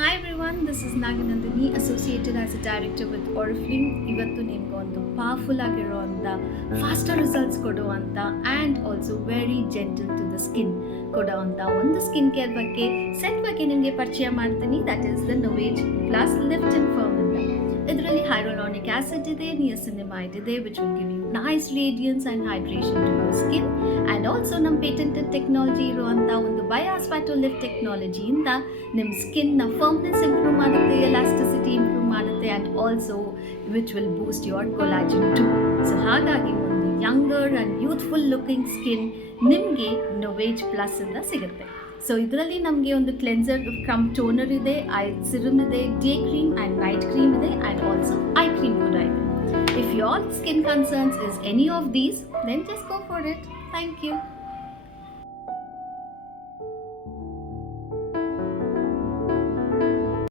Hi everyone, this is Naganandini, associated as a director with Oriflame. ಇವತ್ತು ನಿಮ್ಗೆ ಒಂದು powerful ಆಗಿರುವಂಥ ಫಾಸ್ಟರ್ ರಿಸಲ್ಟ್ಸ್ ಕೊಡುವಂಥ and also very gentle to the skin ಕೊಡುವಂಥ ಒಂದು ಸ್ಕಿನ್ ಕೇರ್ ಬಗ್ಗೆ ಸೆಟ್ ಬಗ್ಗೆ ನಿಮಗೆ ಪರಿಚಯ ಮಾಡ್ತೀನಿ. That is the Novage plus lift and firm ಅಂತ. ಇದರಲ್ಲಿ ಹೈರೋಲಾನಿಕ್ ಆಸಿಡ್ ಇದೆ, ನಿಯಾಸಿನಮೈಡ್ ಇದೆ, which will give you nice radiance and hydration to your skin. And also ನಮ್ಮ ಪೇಟೆಂಟೆಡ್ ಟೆಕ್ನಾಲಜಿ ಇರುವಂಥ ಒಂದು ಬಯೋಸ್ಪಾಟೋ ಲಿಫ್ಟ್ ಟೆಕ್ನಾಲಜಿಯಿಂದ ನಿಮ್ಮ ಸ್ಕಿನ್ನ ಫರ್ಮ್ನೆಸ್ ಇಂಪ್ರೂವ್ ಮಾಡುತ್ತೆ, ಎಲಾಸ್ಟಿಸಿಟಿ ಇಂಪ್ರೂವ್ ಮಾಡುತ್ತೆ, and also which will boost your collagen too. So ಹಾಗಾಗಿ ಒಂದು younger and youthful looking skin ನಿಮಗೆ ನೊವೇಜ್ ಪ್ಲಸ್ ಇಂದ ಸಿಗುತ್ತೆ. ಸೊ ಇದರಲ್ಲಿ ನಮಗೆ ಒಂದು ಕ್ಲೆನ್ಸರ್ ಕಮ್ ಟೋನರ್ ಇದೆ, ಐ ಸಿರಮ್ ಇದೆ, day cream and night cream ಇದೆ, ಆ್ಯಂಡ್ ಆಲ್ಸೋ ಐ ಕ್ರೀಮ್ ಕೂಡ ಇದೆ. If your skin concerns is any of these, then just go for it. Thank you.